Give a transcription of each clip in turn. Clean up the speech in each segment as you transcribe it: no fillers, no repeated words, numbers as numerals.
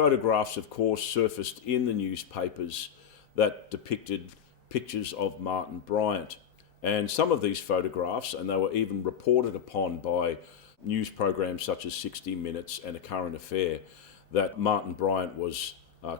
photographs, of course, surfaced in the newspapers that depicted pictures of Martin Bryant. And some of these photographs, and they were even reported upon by news programs such as 60 Minutes and A Current Affair, that Martin Bryant was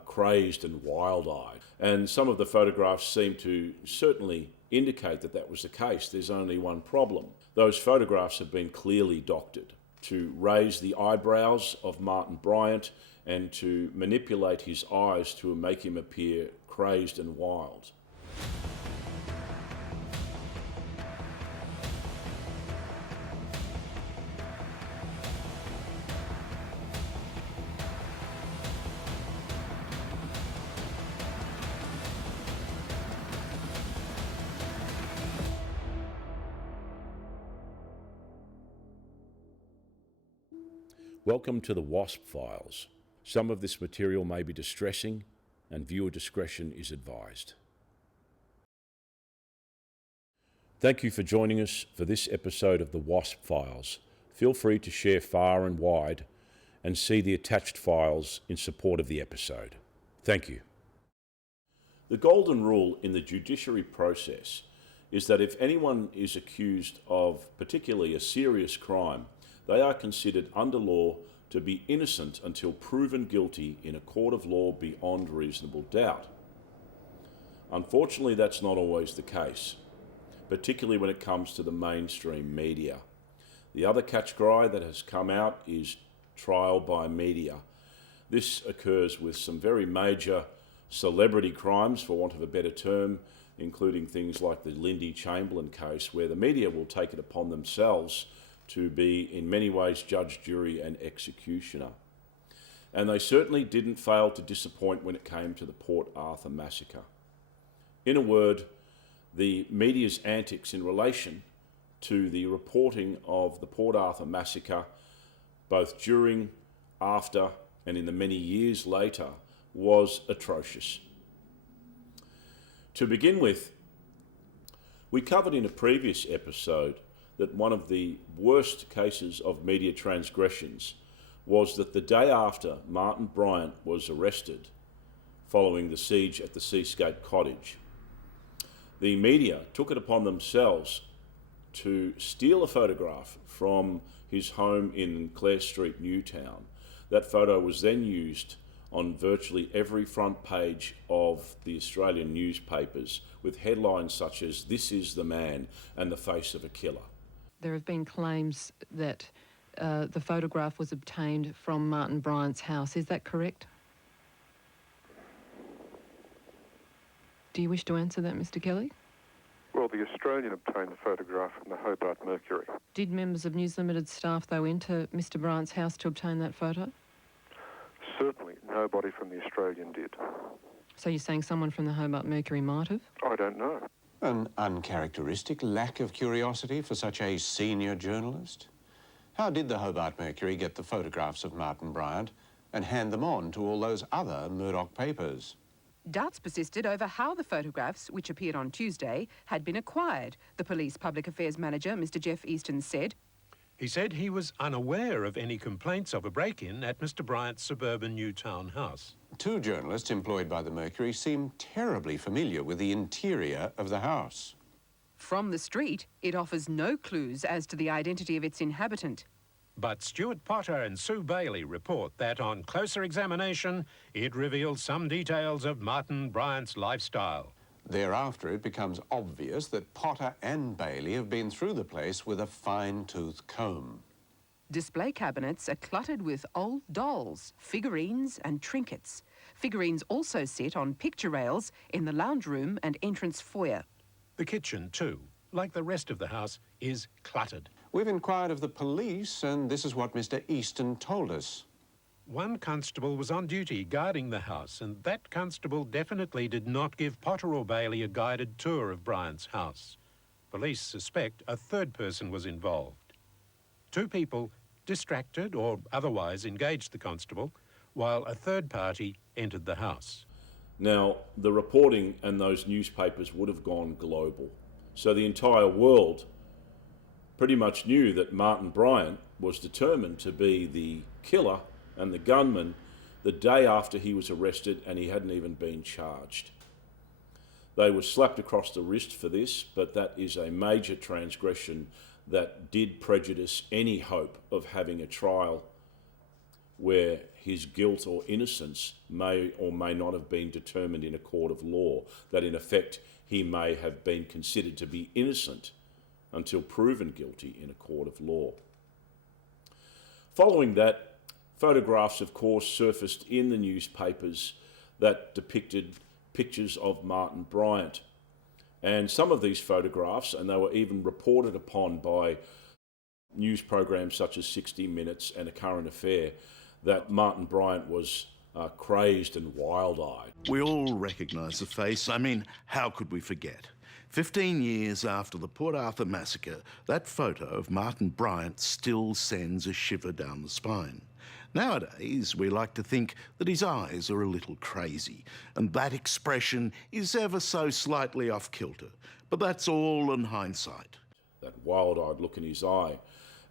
crazed and wild-eyed. And some of the photographs seem to certainly indicate that that was the case. There's only one problem. Those photographs have been clearly doctored to raise the eyebrows of Martin Bryant and to manipulate his eyes to make him appear crazed and wild. Welcome to the Wasp Files. Some of this material may be distressing, and viewer discretion is advised. Thank you for joining us for this episode of the Wasp Files. Feel free to share far and wide and see the attached files in support of the episode. Thank you. The golden rule in the judiciary process is that if anyone is accused of particularly a serious crime, they are considered under law to be innocent until proven guilty in a court of law beyond reasonable doubt. Unfortunately, that's not always the case, particularly when it comes to the mainstream media. The other catch-cry that has come out is trial by media. This occurs with some very major celebrity crimes, for want of a better term, including things like the Lindy Chamberlain case, where the media will take it upon themselves to be in many ways judge, jury and executioner. And they certainly didn't fail to disappoint when it came to the Port Arthur Massacre. In a word, the media's antics in relation to the reporting of the Port Arthur Massacre, both during, after and in the many years later, was atrocious. To begin with, we covered in a previous episode that one of the worst cases of media transgressions was that the day after Martin Bryant was arrested following the siege at the Seascape Cottage, the media took it upon themselves to steal a photograph from his home in Clare Street, Newtown. That photo was then used on virtually every front page of the Australian newspapers with headlines such as "This is the man" and "The face of a killer." There have been claims that the photograph was obtained from Martin Bryant's house. Is that correct? Do you wish to answer that, Mr. Kelly? Well, the Australian obtained the photograph from the Hobart Mercury. Did members of News Limited staff, though, enter Mr. Bryant's house to obtain that photo? Certainly, nobody from the Australian did. So you're saying someone from the Hobart Mercury might have? I don't know. An uncharacteristic lack of curiosity for such a senior journalist. How did the Hobart Mercury get the photographs of Martin Bryant and hand them on to all those other Murdoch papers? Doubts persisted over how the photographs, which appeared on Tuesday, had been acquired. The police public affairs manager, Mr. Jeff Easton, said. He said he was unaware of any complaints of a break-in at Mr. Bryant's suburban Newtown house. Two journalists employed by the Mercury seem terribly familiar with the interior of the house. From the street, it offers no clues as to the identity of its inhabitant. But Stuart Potter and Sue Bailey report that on closer examination, it reveals some details of Martin Bryant's lifestyle. Thereafter, it becomes obvious that Potter and Bailey have been through the place with a fine-tooth comb. Display cabinets are cluttered with old dolls, figurines and trinkets. Figurines also sit on picture rails in the lounge room and entrance foyer. The kitchen, too, like the rest of the house, is cluttered. We've inquired of the police, and this is what Mr. Easton told us. One constable was on duty guarding the house, and that constable definitely did not give Potter or Bailey a guided tour of Bryant's house. Police suspect a third person was involved. Two people distracted or otherwise engaged the constable, while a third party entered the house. Now, the reporting and those newspapers would have gone global. So the entire world pretty much knew that Martin Bryant was determined to be the killer and the gunman the day after he was arrested, and he hadn't even been charged. They were slapped across the wrist for this, but that is a major transgression that did prejudice any hope of having a trial where his guilt or innocence may or may not have been determined in a court of law, that in effect he may have been considered to be innocent until proven guilty in a court of law. Following that, photographs, of course, surfaced in the newspapers that depicted pictures of Martin Bryant. And some of these photographs, and they were even reported upon by news programs such as 60 Minutes and A Current Affair, that Martin Bryant was crazed and wild-eyed. We all recognise the face. I mean, how could we forget? 15 years after the Port Arthur Massacre, that photo of Martin Bryant still sends a shiver down the spine. Nowadays, we like to think that his eyes are a little crazy, and that expression is ever so slightly off-kilter. But that's all in hindsight. That wild-eyed look in his eye.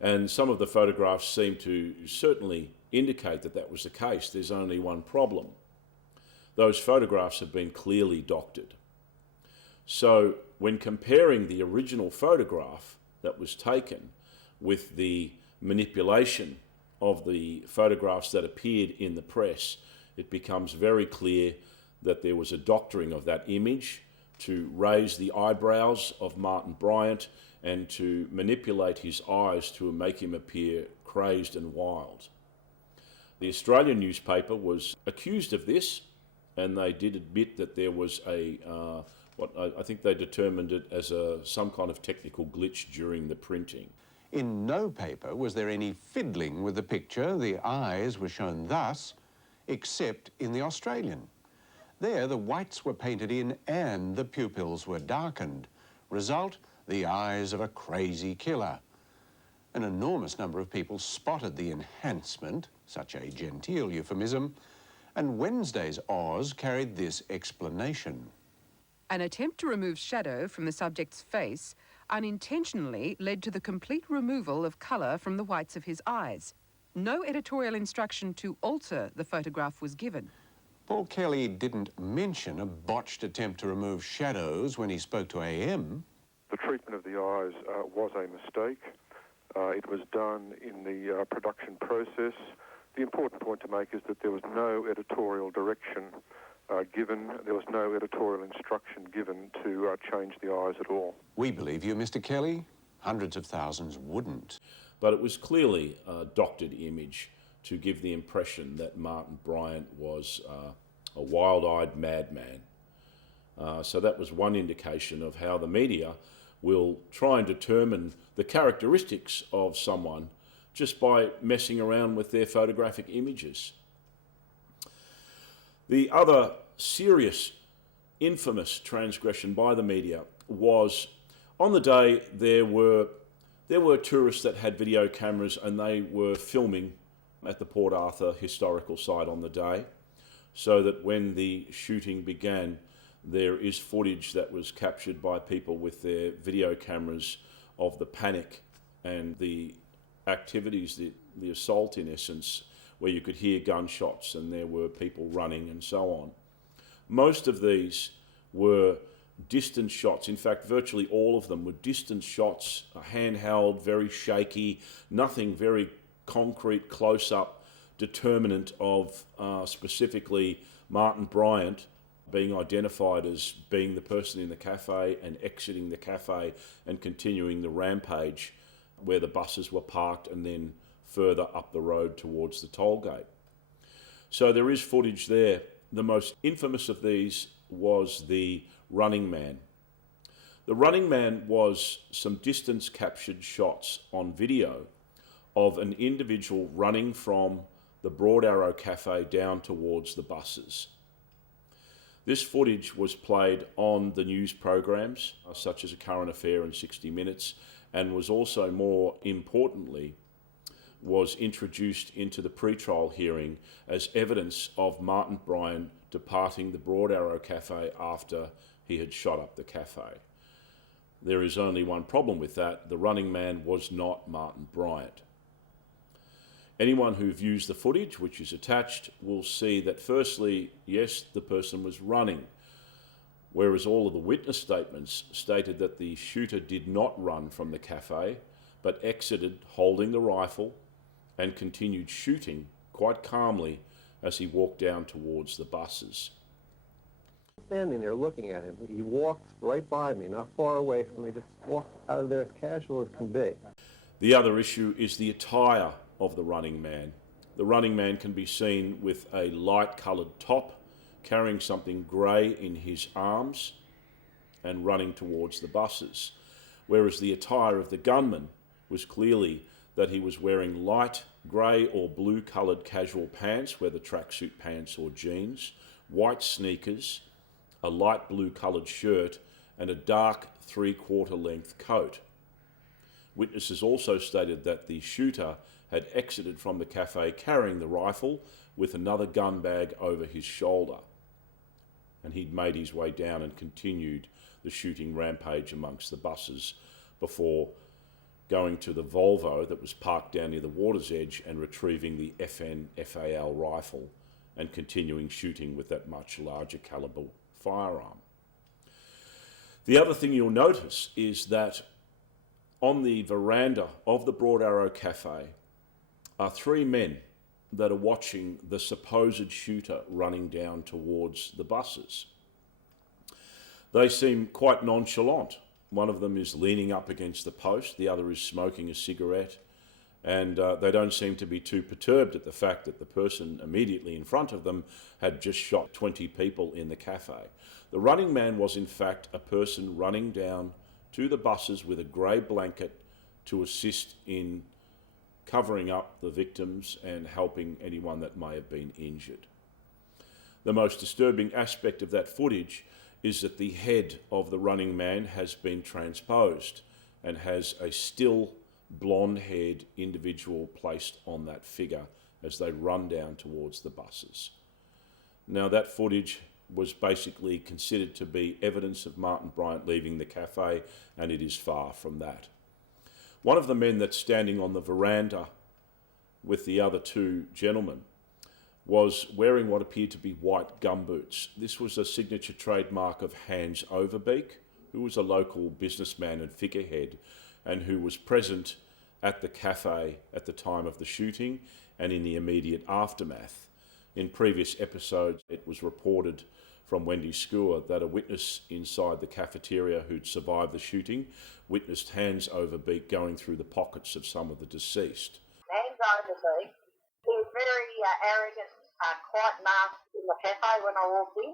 And some of the photographs seem to certainly indicate that that was the case. There's only one problem. Those photographs have been clearly doctored. So when comparing the original photograph that was taken with the manipulation of the photographs that appeared in the press, it becomes very clear that there was a doctoring of that image to raise the eyebrows of Martin Bryant and to manipulate his eyes to make him appear crazed and wild. The Australian newspaper was accused of this, and they did admit that there was I think they determined it as some kind of technical glitch during the printing. In no paper was there any fiddling with the picture. The eyes were shown thus, except in the Australian. There, the whites were painted in and the pupils were darkened. Result, the eyes of a crazy killer. An enormous number of people spotted the enhancement, such a genteel euphemism, and Wednesday's Oz carried this explanation. An attempt to remove shadow from the subject's face unintentionally led to the complete removal of colour from the whites of his eyes. No editorial instruction to alter the photograph was given. Paul Kelly didn't mention a botched attempt to remove shadows when he spoke to AM. The treatment of the eyes was a mistake. It was done in the production process. The important point to make is that there was no editorial direction given. There was no editorial instruction given to change the eyes at all. We believe you, Mr. Kelly. Hundreds of thousands wouldn't. But it was clearly a doctored image to give the impression that Martin Bryant was a wild-eyed madman. So that was one indication of how the media will try and determine the characteristics of someone just by messing around with their photographic images. The other serious, infamous transgression by the media was, on the day there were tourists that had video cameras and they were filming at the Port Arthur historical site on the day, so that when the shooting began, there is footage that was captured by people with their video cameras of the panic and the activities, the assault in essence, where you could hear gunshots and there were people running and so on. Most of these were distance shots. In fact, virtually all of them were distance shots, handheld, very shaky, nothing very concrete, close-up determinant of specifically Martin Bryant being identified as being the person in the cafe and exiting the cafe and continuing the rampage where the buses were parked and then further up the road towards the toll gate. So there is footage there. The most infamous of these was the Running Man. The Running Man was some distance captured shots on video of an individual running from the Broad Arrow Cafe down towards the buses. This footage was played on the news programs, such as A Current Affair and 60 Minutes, and was also, more importantly, was introduced into the pre-trial hearing as evidence of Martin Bryant departing the Broad Arrow Cafe after he had shot up the cafe. There is only one problem with that. The Running Man was not Martin Bryant. Anyone who views the footage, which is attached, will see that firstly, yes, the person was running, whereas all of the witness statements stated that the shooter did not run from the cafe, but exited holding the rifle and continued shooting quite calmly as he walked down towards the buses. Standing there looking at him. He walked right by me, not far away from me, just walked out of there as casual as can be. The other issue is the attire of the running man. The running man can be seen with a light-coloured top, carrying something grey in his arms and running towards the buses, whereas the attire of the gunman was clearly that he was wearing light grey or blue-coloured casual pants, whether tracksuit pants or jeans, white sneakers, a light blue-coloured shirt and a dark three-quarter length coat. Witnesses also stated that the shooter had exited from the cafe carrying the rifle with another gun bag over his shoulder, and he'd made his way down and continued the shooting rampage amongst the buses before going to the Volvo that was parked down near the water's edge and retrieving the FN-FAL rifle and continuing shooting with that much larger caliber firearm. The other thing you'll notice is that on the veranda of the Broad Arrow Cafe are three men that are watching the supposed shooter running down towards the buses. They seem quite nonchalant. One of them is leaning up against the post, the other is smoking a cigarette, and they don't seem to be too perturbed at the fact that the person immediately in front of them had just shot 20 people in the cafe. The running man was in fact a person running down to the buses with a grey blanket to assist in covering up the victims and helping anyone that may have been injured. The most disturbing aspect of that footage is that the head of the running man has been transposed and has a still blonde-haired individual placed on that figure as they run down towards the buses. Now that footage was basically considered to be evidence of Martin Bryant leaving the cafe, and it is far from that. One of the men that's standing on the veranda with the other two gentlemen was wearing what appeared to be white gumboots. This was a signature trademark of Hans Overbeek, who was a local businessman and figurehead and who was present at the cafe at the time of the shooting and in the immediate aftermath. In previous episodes, it was reported from Wendy Skua that a witness inside the cafeteria who'd survived the shooting witnessed Hans Overbeek going through the pockets of some of the deceased. Hans Overbeek, he was very arrogant, quite nasty in the cafe when I walked in.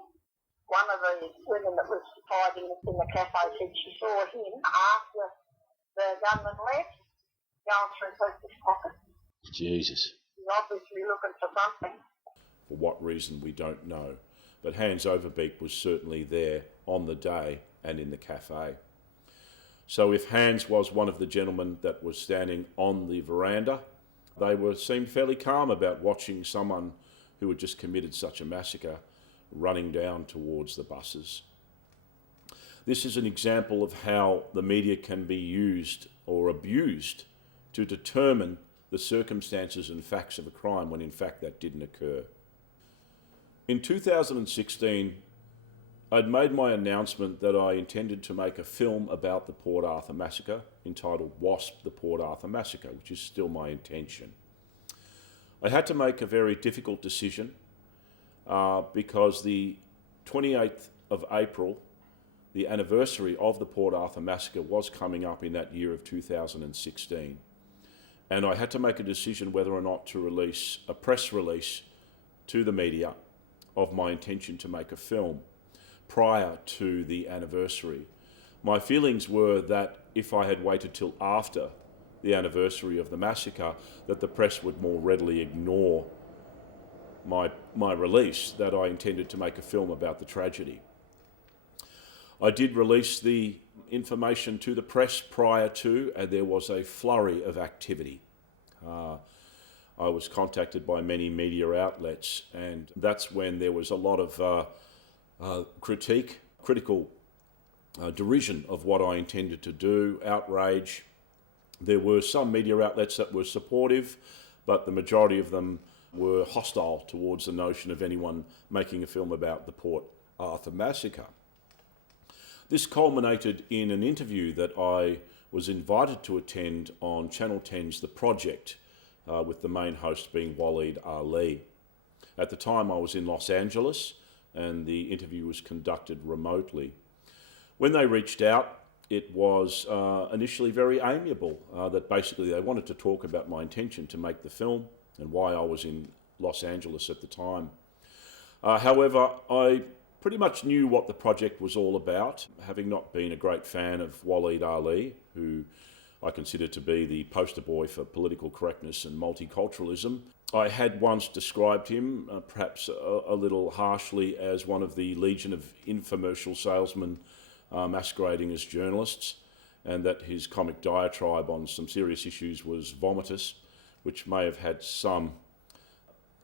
One of the women that was hiding in the cafe said she saw him after the gunman left, going through people's pockets. Jesus. He's obviously looking for something. For what reason, we don't know. But Hans Overbeek was certainly there on the day and in the cafe. So if Hans was one of the gentlemen that was standing on the veranda, they seemed fairly calm about watching someone who had just committed such a massacre running down towards the buses. This is an example of how the media can be used or abused to determine the circumstances and facts of a crime when in fact that didn't occur. In 2016, I'd made my announcement that I intended to make a film about the Port Arthur Massacre entitled Wasp, the Port Arthur Massacre, which is still my intention. I had to make a very difficult decision because the 28th of April, the anniversary of the Port Arthur Massacre, was coming up in that year of 2016. And I had to make a decision whether or not to release a press release to the media of my intention to make a film prior to the anniversary. My feelings were that if I had waited till after the anniversary of the massacre, that the press would more readily ignore my release, that I intended to make a film about the tragedy. I did release the information to the press prior to, and there was a flurry of activity. I was contacted by many media outlets, and that's when there was a lot of critical derision of what I intended to do, outrage. There were some media outlets that were supportive, but the majority of them were hostile towards the notion of anyone making a film about the Port Arthur Massacre. This culminated in an interview that I was invited to attend on Channel 10's The Project, with the main host being Waleed Ali. At the time I was in Los Angeles and the interview was conducted remotely. When they reached out, it was initially very amiable, that basically they wanted to talk about my intention to make the film and why I was in Los Angeles at the time. However, I pretty much knew what the project was all about, having not been a great fan of Waleed Ali, who I consider to be the poster boy for political correctness and multiculturalism. I had once described him, perhaps a little harshly, as one of the legion of infomercial salesmen masquerading as journalists, and that his comic diatribe on some serious issues was vomitous, which may have had some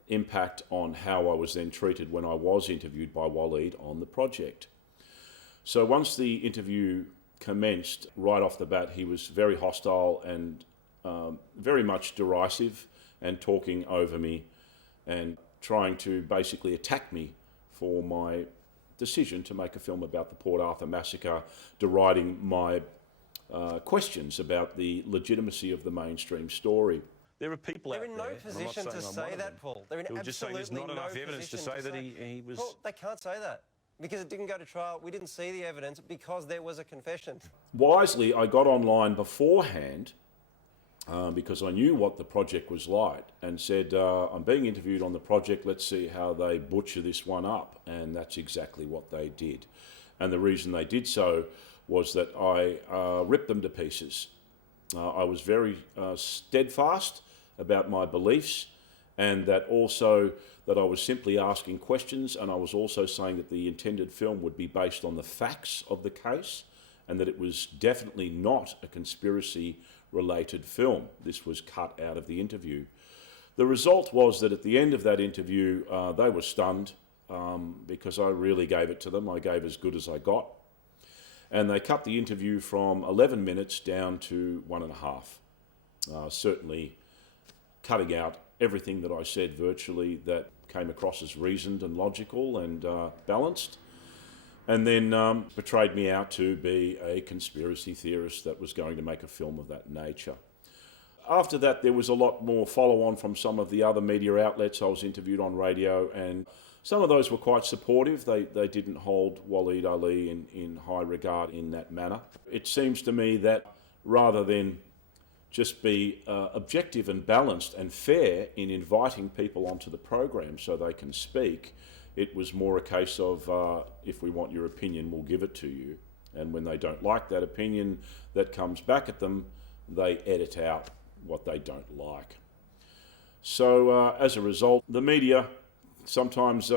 impact on how I was then treated when I was interviewed by Waleed on the project. So once the interview commenced, right off the bat, he was very hostile and very much derisive and talking over me and trying to basically attack me for my decision to make a film about the Port Arthur Massacre, deriding my questions about the legitimacy of the mainstream story. There are people They're out in there. no position to say that, Paul. They're in Who just say there's not absolutely enough no evidence to position say that he was... Paul, they can't say that because it didn't go to trial. We didn't see the evidence because there was a confession. Wisely, I got online beforehand because I knew what the project was like and said, I'm being interviewed on the project, let's see how they butcher this one up. And that's exactly what they did. And the reason they did so was that I ripped them to pieces. I was very steadfast about my beliefs, and that also that I was simply asking questions, and I was also saying that the intended film would be based on the facts of the case and that it was definitely not a conspiracy-related film. This was cut out of the interview. The result was that at the end of that interview, they were stunned because I really gave it to them. I gave as good as I got. And they cut the interview from 11 minutes down to 1.5. Certainly cutting out everything that I said virtually that came across as reasoned and logical and balanced. And then portrayed me out to be a conspiracy theorist that was going to make a film of that nature. After that, there was a lot more follow-on from some of the other media outlets. I was interviewed on radio, and some of those were quite supportive. They didn't hold Waleed Ali in high regard in that manner. It seems to me that rather than just be objective and balanced and fair in inviting people onto the program so they can speak, it was more a case of, if we want your opinion, we'll give it to you. And when they don't like that opinion that comes back at them, they edit out what they don't like. So as a result, the media sometimes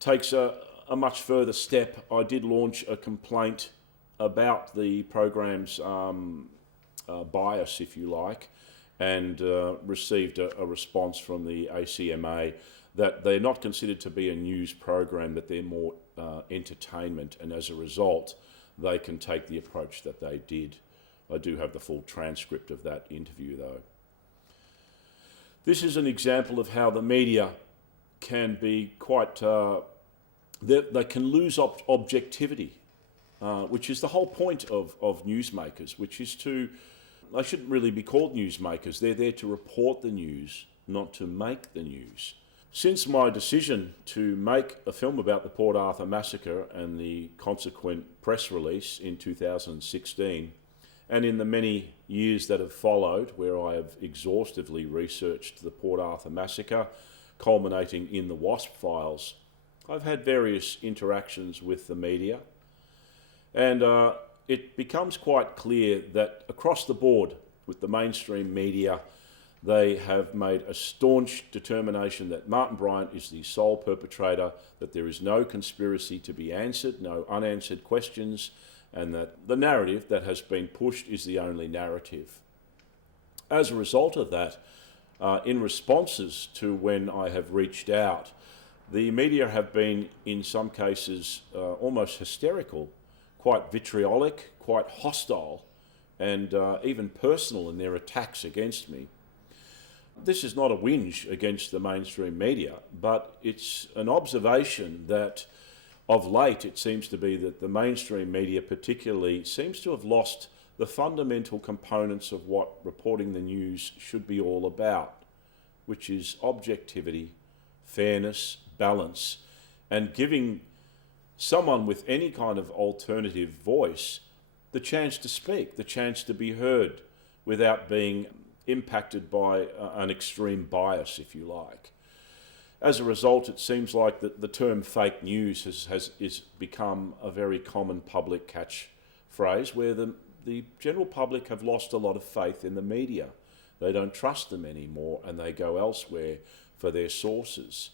takes a much further step. I did launch a complaint about the program's bias, if you like, and received a response from the ACMA that they're not considered to be a news program, that they're more entertainment, and as a result, they can take the approach that they did. I do have the full transcript of that interview, though. This is an example of how the media can be quite... they can lose objectivity, which is the whole point of newsmakers, which is to... They shouldn't really be called newsmakers. They're there to report the news, not to make the news. Since my decision to make a film about the Port Arthur Massacre and the consequent press release in 2016, and in the many years that have followed, where I have exhaustively researched the Port Arthur Massacre, culminating in the Wasp Files, I've had various interactions with the media, and it becomes quite clear that across the board with the mainstream media, they have made a staunch determination that Martin Bryant is the sole perpetrator, that there is no conspiracy to be answered, no unanswered questions, and that the narrative that has been pushed is the only narrative. As a result of that, in responses to when I have reached out, the media have been, in some cases, almost hysterical, quite vitriolic, quite hostile, and even personal in their attacks against me. This is not a whinge against the mainstream media, but it's an observation that of late it seems to be that the mainstream media particularly seems to have lost the fundamental components of what reporting the news should be all about, which is objectivity, fairness, balance, and giving someone with any kind of alternative voice the chance to speak, the chance to be heard without being impacted by an extreme bias, if you like. As a result, it seems like the term fake news has become a very common public catchphrase where the general public have lost a lot of faith in the media. They don't trust them anymore and they go elsewhere for their sources.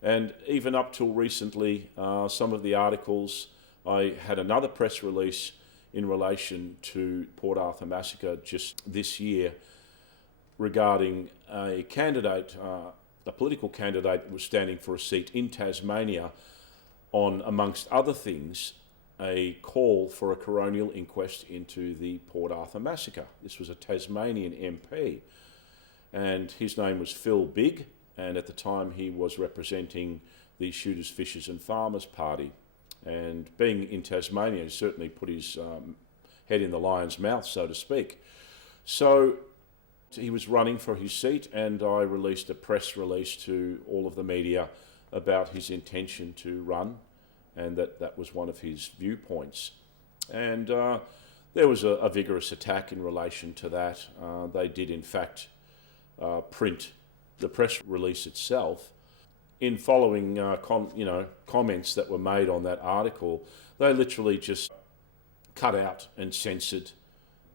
And even up till recently, some of the articles, I had another press release in relation to Port Arthur Massacre just this year regarding a candidate, a political candidate that was standing for a seat in Tasmania on, amongst other things, a call for a coronial inquest into the Port Arthur Massacre. This was a Tasmanian MP, and his name was Phil Bigg, and at the time he was representing the Shooters, Fishers and Farmers Party. And being in Tasmania, he certainly put his head in the lion's mouth, so to speak. So he was running for his seat, and I released a press release to all of the media about his intention to run, and that was one of his viewpoints. And there was a vigorous attack in relation to that. They did, in fact, print the press release itself. In following comments that were made on that article, they literally just cut out and censored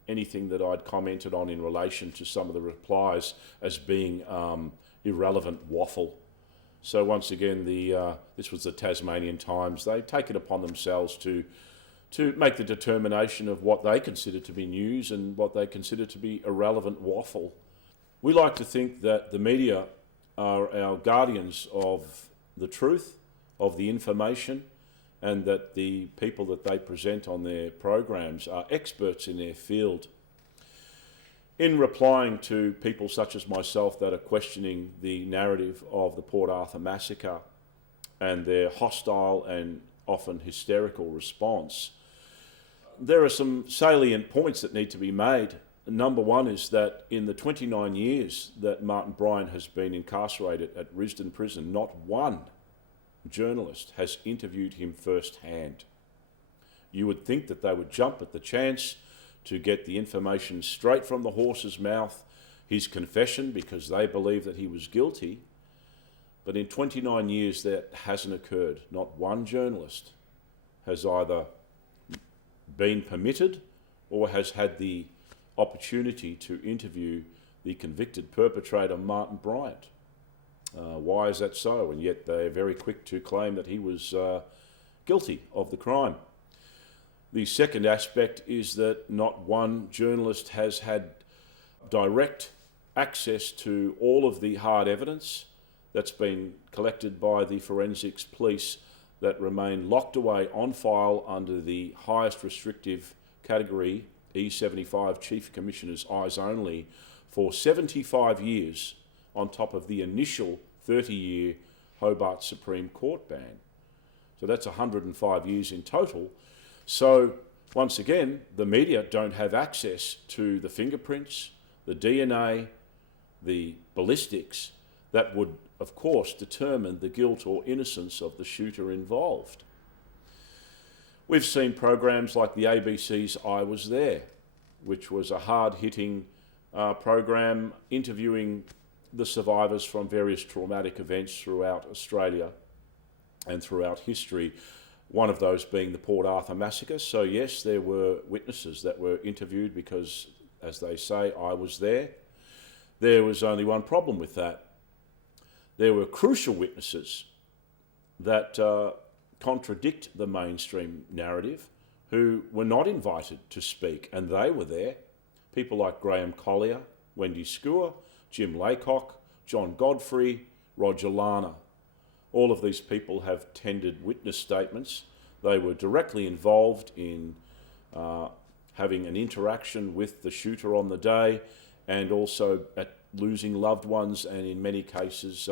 anything that I'd commented on in relation to some of the replies as being irrelevant waffle. So once again, this was the Tasmanian Times. They take it upon themselves to make the determination of what they consider to be news and what they consider to be irrelevant waffle. We like to think that the media are our guardians of the truth, of the information, and that the people that they present on their programs are experts in their field. In replying to people such as myself that are questioning the narrative of the Port Arthur Massacre and their hostile and often hysterical response, there are some salient points that need to be made. Number one is that in the 29 years that Martin Bryant has been incarcerated at Risdon Prison, not one journalist has interviewed him firsthand. You would think that they would jump at the chance to get the information straight from the horse's mouth, his confession, because they believe that he was guilty. But in 29 years that hasn't occurred. Not one journalist has either been permitted or has had the opportunity to interview the convicted perpetrator, Martin Bryant. Why is that so? And yet they're very quick to claim that he was guilty of the crime. The second aspect is that not one journalist has had direct access to all of the hard evidence that's been collected by the forensics police that remain locked away on file under the highest restrictive category, E75 Chief Commissioner's Eyes Only, for 75 years on top of the initial 30-year Hobart Supreme Court ban. So that's 105 years in total. So once again, the media don't have access to the fingerprints, the DNA, the ballistics that would, of course, determine the guilt or innocence of the shooter involved. We've seen programs like the ABC's I Was There, which was a hard-hitting program interviewing the survivors from various traumatic events throughout Australia and throughout history, one of those being the Port Arthur Massacre. So yes, there were witnesses that were interviewed because, as they say, I was there. There was only one problem with that. There were crucial witnesses that contradict the mainstream narrative who were not invited to speak, and they were there. People like Graham Collier, Wendy Skua, Jim Laycock, John Godfrey, Roger Lana. All of these people have tendered witness statements. They were directly involved in having an interaction with the shooter on the day, and also at losing loved ones and in many cases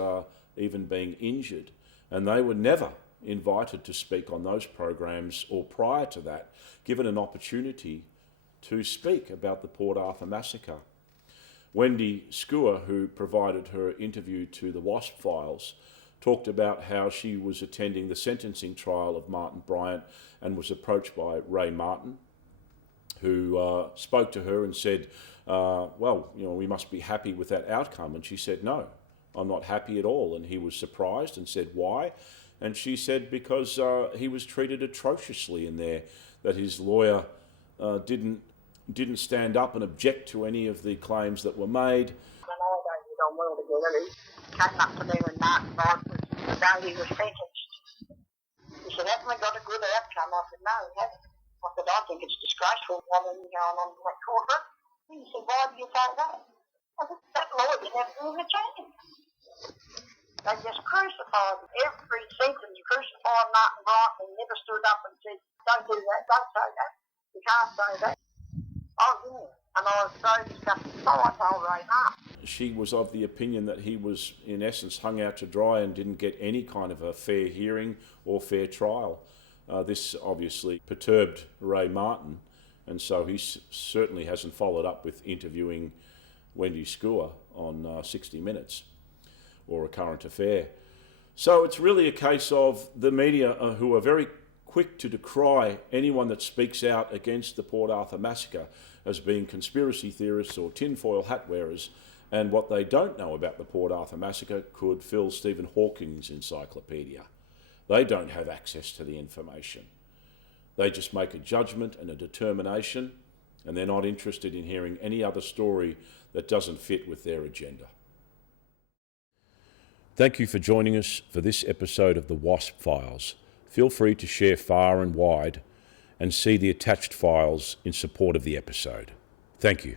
even being injured. And they were never invited to speak on those programs or prior to that, given an opportunity to speak about the Port Arthur Massacre. Wendy Skua, who provided her interview to the Wasp Files, talked about how she was attending the sentencing trial of Martin Bryant and was approached by Ray Martin, who spoke to her and said, well, you know, we must be happy with that outcome. And she said, no, I'm not happy at all. And he was surprised and said, why? And she said, because he was treated atrociously in there, that his lawyer didn't stand up and object to any of the claims that were made. When I don't get on well together, he came up to me when Martin Bryant was the day he was sentenced. He said, haven't we got a good outcome? I said, no, we haven't. I said, I think it's disgraceful what we're going on in that courtroom. He said, why do you say that? I said, that lawyer never given a chance. They just crucified him. Every sentence crucified Martin Bryant and never stood up and said, don't do that, don't say that. You can't say that. Oh, yeah. And I was so disgusted. So I told Ray Martin. She was of the opinion that he was, in essence, hung out to dry and didn't get any kind of a fair hearing or fair trial. This obviously perturbed Ray Martin, and so he certainly hasn't followed up with interviewing Wendy Skua on 60 Minutes or A Current Affair. So it's really a case of the media who are very quick to decry anyone that speaks out against the Port Arthur Massacre as being conspiracy theorists or tinfoil hat wearers, and what they don't know about the Port Arthur Massacre could fill Stephen Hawking's encyclopedia. They don't have access to the information. They just make a judgment and a determination, and they're not interested in hearing any other story that doesn't fit with their agenda. Thank you for joining us for this episode of the Wasp Files. Feel free to share far and wide and see the attached files in support of the episode. Thank you.